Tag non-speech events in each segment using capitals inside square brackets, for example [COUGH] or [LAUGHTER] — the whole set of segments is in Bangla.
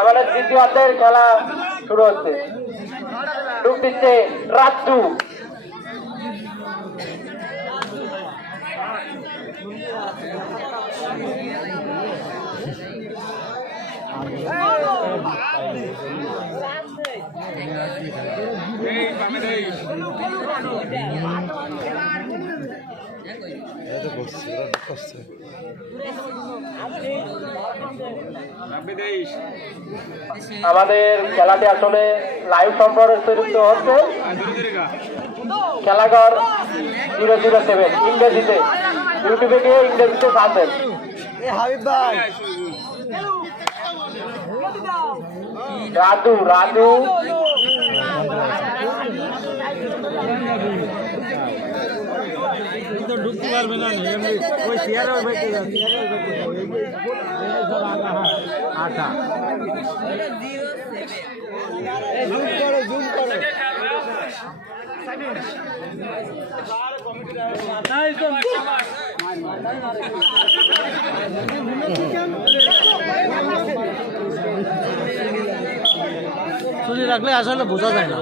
আমাদের দ্বিতীয় অর্ধের খেলা শুরু হচ্ছে। ডুব দিচ্ছে রাজ্জু। আমাদের খেলাটি আসলে লাইভ সম্প্রচারিত হচ্ছে। খেলাঘর জিরো জিরো সেভেন ইংরেজিতে। ইউটিউবে গিয়ে ইংরেজিতে পাবেন রাজু রাজু তো ঢুকতে পারবে না ওই চেয়ারেও বেঁচে আটা জুম চুরি রাখলে আসলে বোঝা যায় না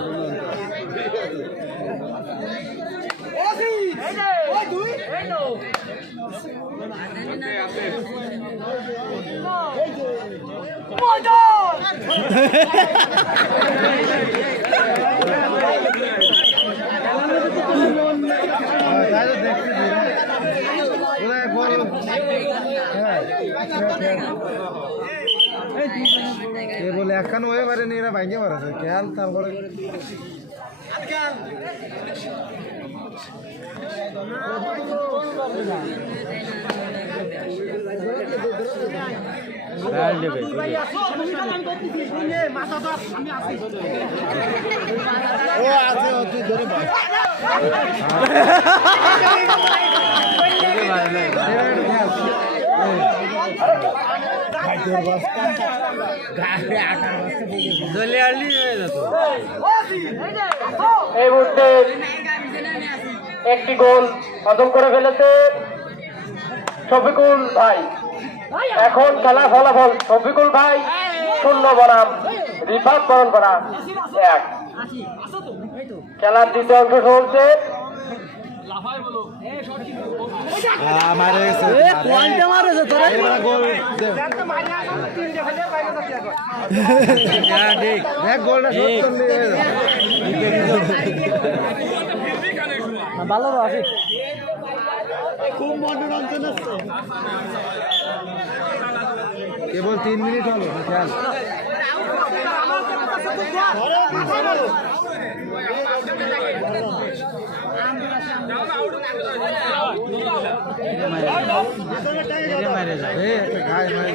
এ বলে একখান হয়ে পারেনি এরা ভাঙে মারাছে। খেয়াল তারপরে। ও আছে ও তুই ধরে হয়ে এই মুহূর্তে একটি গোল হজম করে ফেলেছে শফিকুল ভাই। এখন খেলা ফলাফল শফিকুল ভাই শূন্য বনাম। রিফাত বরণ বনাম এক। খেলার দ্বিতীয় অংশ চলছে। দেখ গোলটা ভালো আছে। খুব মনোরঞ্জন আছে। কেবল তিন মিনিট হলো খেয়াল গায়ে মারে।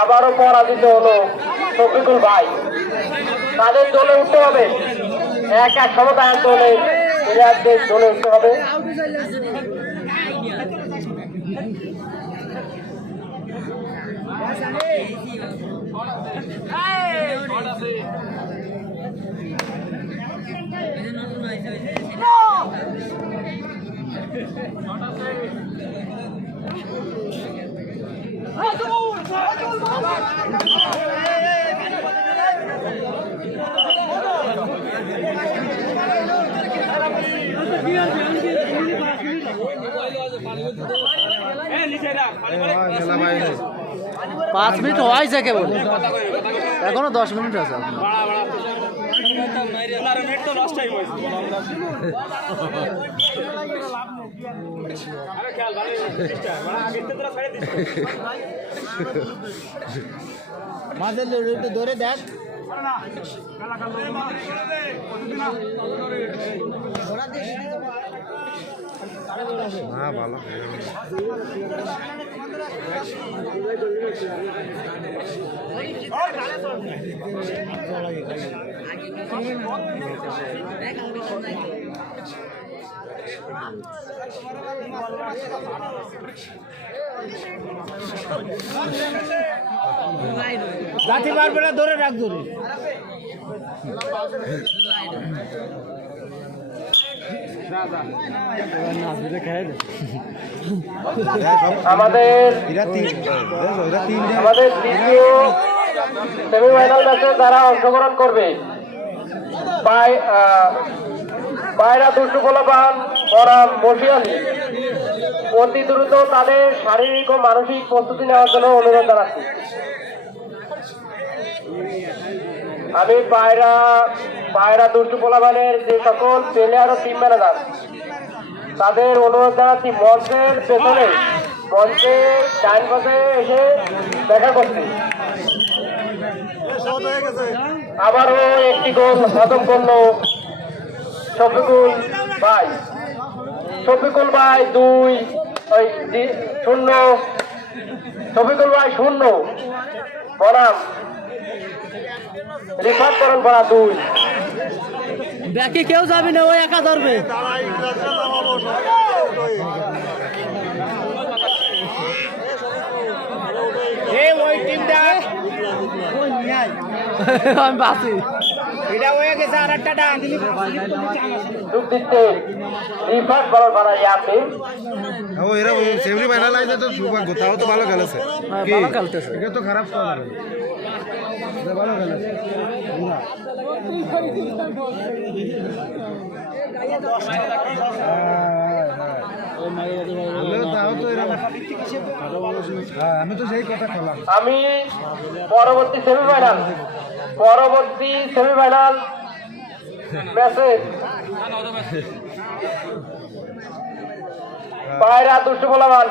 আবারও পরাজিত হলো শফিকুল ভাই। তাদের দলে উঠতে হবে। এক এক সমতায় দলে দলে উঠতে হবে। এ, হয়, মেলা বাইরে পাঁচ মিনিট হওয়াইছে কেবল। এখনও দশ মিনিট আছে। আপনার মাঝে একটু ধরে দেখ। না ভালো। লাঠি মারবে না ধরে রাখ ধরে। আমাদের আমাদের দ্বিতীয় সেমিফাইনাল ম্যাচে যারা অংশগ্রহণ করবে পায়রা দুষ্টু পোলাপান বরাম বসিয়ালি অতি দ্রুত তাদের শারীরিক ও মানসিক প্রস্তুতি নেওয়ার জন্য অনুরোধ জানাচ্ছি। আমি পায়রা পায়রা দুষ্টু পোলাপানের যে সকল প্লেয়ার ও টিম ম্যানেজার তাদের অনুরোধ জানাচ্ছি, মঞ্চের পেছনে, মঞ্চে ডাইন পাশে এসে দেখা করছি আবারও একটি গোল হজম করল শফিকুল ভাই। শফিকুল ভাই দুই, ওই শূন্য। শফিকুল ভাই শূন্য। বনাম। রিফাত করণ করা দুই। ব্যাকে কেউ যাবে না ও একা ধরবে। ওই আমি বাসি এটা হয়ে গেছে আর একটা ডান ও এরা সেমি ফাইনাল আইছে তো তাও তো ভালো খেলেছে। হ্যাঁ, ভালো খেলতেছে। এটা তো খারাপ করা আমি তো সেই কথা খেলাম। আমি পরবর্তী সেমিফাইনাল পরবর্তী সেমিফাইনাল ম্যাচে পায়রা দুষ্টু বলাবান।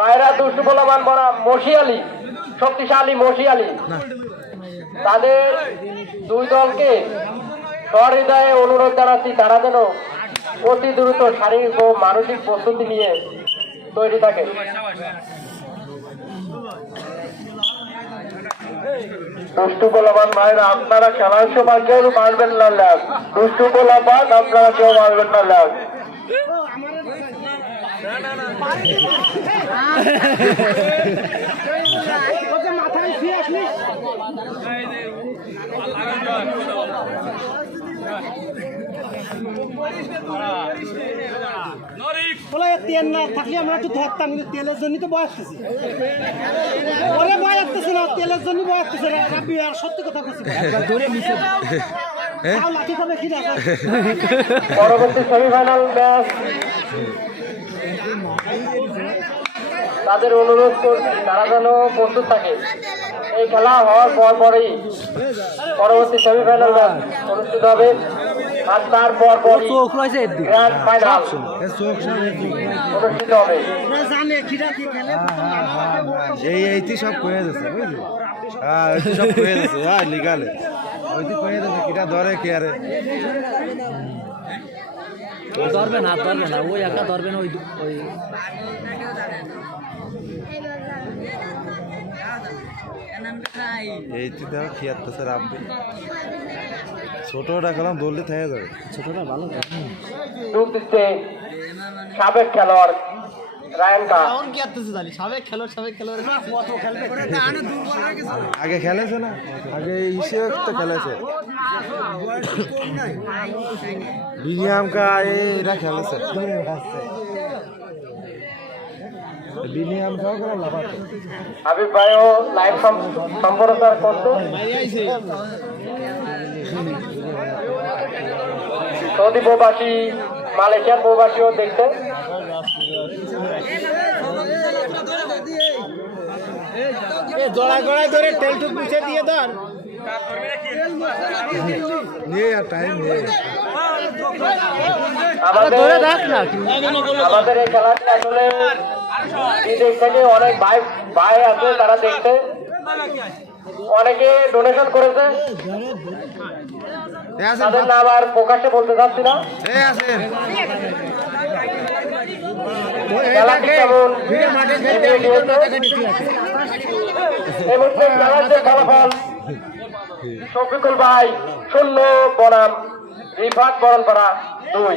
পায়রা দুষ্টু বলাবান বরা মশিয়ালি শক্তিশালী মশিয়ালি তাদের দুই দলকে সহৃদয়ে অনুরোধ জানাচ্ছি তারা যেন অতি দ্রুত শারীরিক ও মানসিক প্রস্তুতি নিয়ে তৈরি থাকে। দুষ্টু গোলাবান ভাইরা আপনারা খেলার সময় কেউ মারবেন না ল্যাব দুষ্টু গোলাবান আপনারা কেউ মারবেন না ল্যাব বলে তেল না থাকলে আমরা একটু ধরতাম কিন্তু তেলের জন্য তো বয় আসতেছি পরে বয় আসতেছে না তেলের জন্য বয় আসতেছে না রাব্বি আর সত্যি কথা বলছি লাঠি পাবে কি পরবর্তী সেমিফাইনাল ম্যাচ তাদের অনুরোধ করছি তারা যেন প্রস্তুত থাকে। এই খেলা হওয়ার পর পরেই পরবর্তী সেমিফাইনাল ম্যাচ অনুষ্ঠিত হবে। আর তারপর পরই গ্র্যান্ড ফাইনাল? অনুষ্ঠিত হবে। খিরা কি খেলে এই এইটি সব কয়ে যাচ্ছে বুঝলি? হ্যাঁ এইটি সব কয়ে যাচ্ছে হ্যাঁ ওইটি কয়ে যাচ্ছে কিটা ধরে কে আরে? ধরবে না ধরবে না। ওই একা ধরবে না ওই ওই এইটি দেওয়া খিয়াত্তাছে রাব্বি ছোটটা খেলাম দৌড়লে থেকে যাবে। ছোটটা ভালো দিচ্ছে সাবেক খেলোয়াড় আগে খেলেছে না? আগে হিসেবে তো খেলেছে। বিনিয়াম কা এরা খেলেছে বিনিয়াম কাও করে লাভাতে হাবিব ভাইও লাইভ সম্প্রচার করছে সৌদি প্রবাসী মালয়েশিয়ার প্রবাসীও গড়ায় ধরে মুছে দিয়ে ধর। নিয়ে আর টাইম নিয়ে আমাদের ধরে রাখ না। আমাদের এই খেলাটি আসলে থেকে অনেক ভাই ভাই আছে তারা দেখতে। অনেকে ডোনেশন করেছে। তাদের নাম আর প্রকাশ্যে বলতে চাচ্ছি না। ফলাফল শফিকুল ভাই শূন্য বনাম রিফাত বরণপাড়া দুই।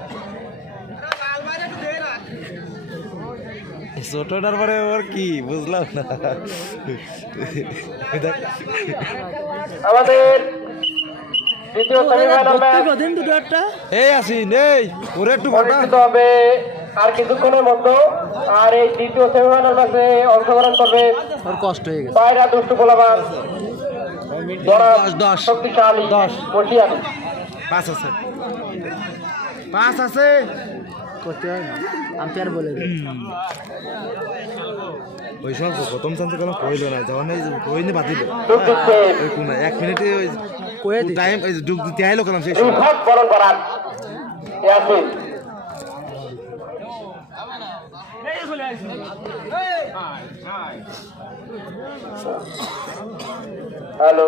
ছোটটার পরে ওর কি? বুঝলাম না। আমাদের এই এই ওরে একটু হবে আর কিছুক্ষণের মধ্যে। আর এই দ্বিতীয় সেমিফাইনাল ম্যাচে অংশগ্রহণ করবে ওর কষ্ট হয়ে গেছে। পায়রা দুষ্টু পোলাবান দশ, দশ। শক্তিশালী দশ। বসিয়ানি পাঁচ আছে। পাঁচ আছে। করতে হয় না। আম্পায়ার বলে দিই ওই সব প্রথম চান্স কোনো কইলো না যখন এই কইনি বাতিল ওই কোন এক মিনিটে ওই কয়ে দি। টাইম ওই ডুব দিতে আইলো কেন সেই সময়। বরণ করান ইয়াসিন হ্যালো।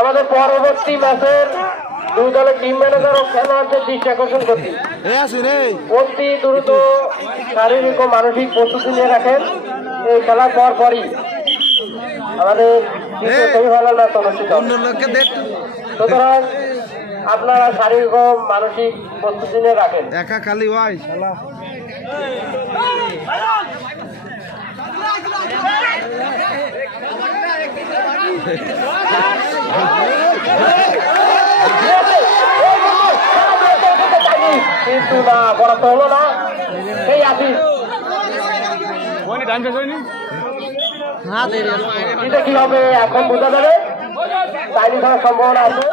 আমাদের পরবর্তী ম্যাচের দুই দলের টিম ম্যানেজার ও খেলোয়াড়দের দৃষ্টি আকর্ষণ করছি। অতি দ্রুত শারীরিক ও মানসিক প্রস্তুতি নিয়ে রাখেন। এই খেলার পর পরই আমাদের সেমিফাইনাল ম্যাচ অনুষ্ঠিত সুতরাং আপনারা শারীরিক ও মানসিক প্রস্তুতি নিয়ে রাখেন। একা খালি ওয়াই শালা। কিন্তু না বড় তো হলো না। সেই আসিস হ্যাঁ এটা কি হবে এখন বোঝা যাবে। হওয়ার সম্ভাবনা আছে।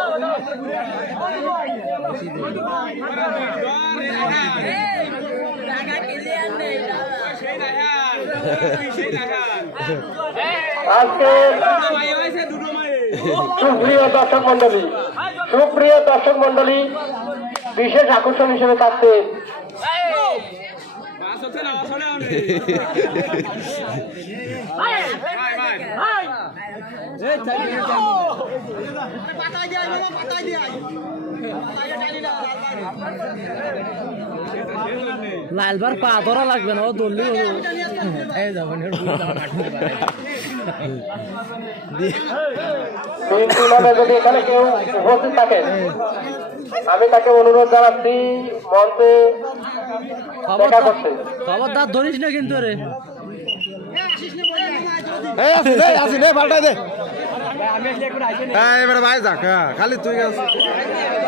সুপ্রিয় দর্শক মন্ডলী সুপ্রিয় দর্শক মন্ডলী বিশেষ আকর্ষণ হিসেবে থাকছে লালবার পা ধরা লাগবে না ও যদি এখানে কেউ উপস্থিত থাকেন আমি তাকে অনুরোধ জানাচ্ছি মঞ্চে দেখা করতে। খবরদার ধরিস না কিন্তু রে পাল্টাই দে। হ্যাঁ এবারে ভাই যাক হ্যাঁ খালি তুই গেছ হ্যাঁ হ্যাঁ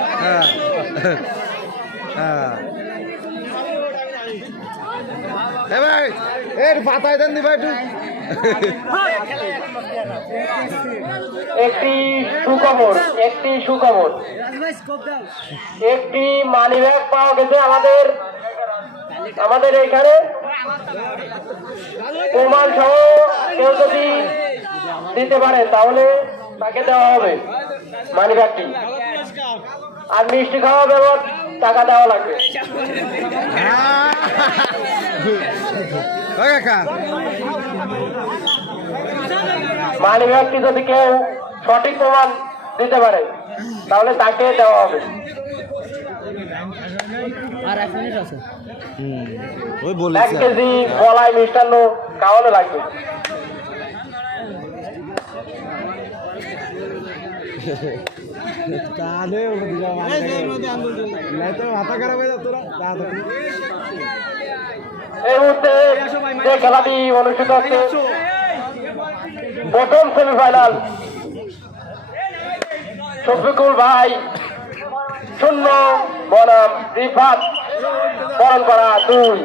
এ ভাই, এর পাতায় দেন দি ভাই একটু। একটি সুখবর একটি সুখবর। একটি মানি ব্যাগ পাওয়া গেছে আমাদের আমাদের এখানে। প্রমাণ সহ কেউ যদি দিতে পারে, তাহলে তাকে দেওয়া হবে মানি ব্যাগটি আর মিষ্টি খাওয়া ব্যবহার টাকা দেওয়া লাগবে। কাকা মানি ব্যাগটি যদি কেউ সঠিক প্রমাণ দিতে পারে তাহলে তাকে দেওয়া হবে। এক কেজি কলাই মিষ্টান্ন খাওয়ানো লাগবে। [LAUGHS] তাহলে নাই তো মাথা খারাপ হয়ে যাতো না? তাড়াতাড়ি এই মুহূর্তে যে খেলাটি অনুষ্ঠিত হচ্ছে প্রথম সেমিফাইনাল। শফিকুল ভাই শূন্য বনাম রিফাত বরণ করা দুই।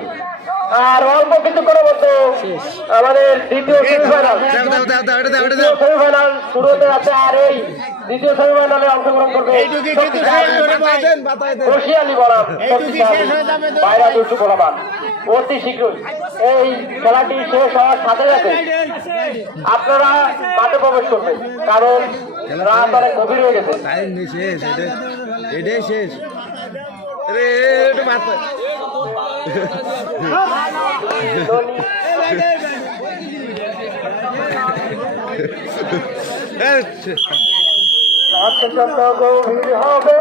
আর অল্প কিছুক্ষণের মধ্যে আমাদের দ্বিতীয় সেমিফাইনাল সেমিফাইনাল শুরু হতে যাচ্ছে আর এই দ্বিতীয় সেমিফাইনালে অংশগ্রহণ করবে রশিয়ালি বনাম বাইরা দুশো বলাবান অতি শীঘ্রই। এই খেলাটি শেষ হওয়ার সাথে সাথে আপনারা মাঠে প্রবেশ করবেন। কারণ রাত অনেক গভীর হয়ে গেছে। শেষ এটাই শেষ। রে রাত যত গভীর হবে